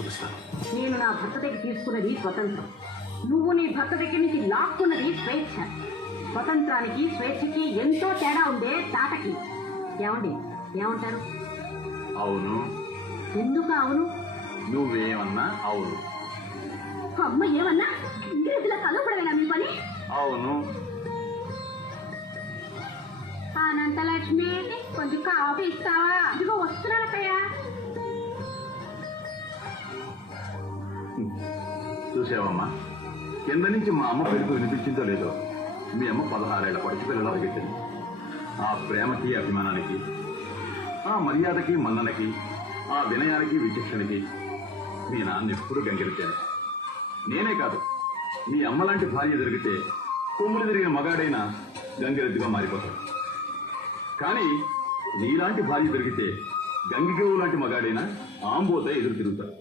చూపిస్తాను. నేను నా భర్త దగ్గర తీసుకున్నది స్వతంత్రం, నువ్వు నీ భర్త దగ్గర నుంచి లాక్కున్నది స్వేచ్ఛ. స్వతంత్రానికి స్వేచ్ఛకి ఎంతో తేడా ఉందే తాటకి. ఏమండి, ఏమంటారు? అవును. ఎందుకు అవును? నువ్వేమన్నా అవును. అమ్మ ఏమన్నా? ఇంగ్లీషులో కలపడమేనా మీ పని? అవును. అనంతలక్ష్మి, కొంచెం కాఫీ ఇస్తావా? ఇదిగో వస్తున్నానక్కయ్యా. చూసావమ్మా, కింద నుంచి మా అమ్మ పేరుతో వినిపించిందో లేదో, మీ అమ్మ 16 ఏళ్ల పడుచు పిల్లలు అడిగింది. ఆ ప్రేమకి, అభిమానానికి, ఆ మర్యాదకి, మన్ననకి, ఆ వినయానికి, విచక్షణకి మీ నాన్న ఎప్పుడు గంగెలిచాను. నేనే కాదు, మీ అమ్మ లాంటి భార్య దొరికితే కొమ్ములు తిరిగిన మగాడైనా గంగెరెద్దుగా మారిపోతాడు. కానీ నీలాంటి భార్య దొరికితే గంగిగేవు లాంటి మగాడైనా ఆంబోత ఎదురు తిరుగుతాడు.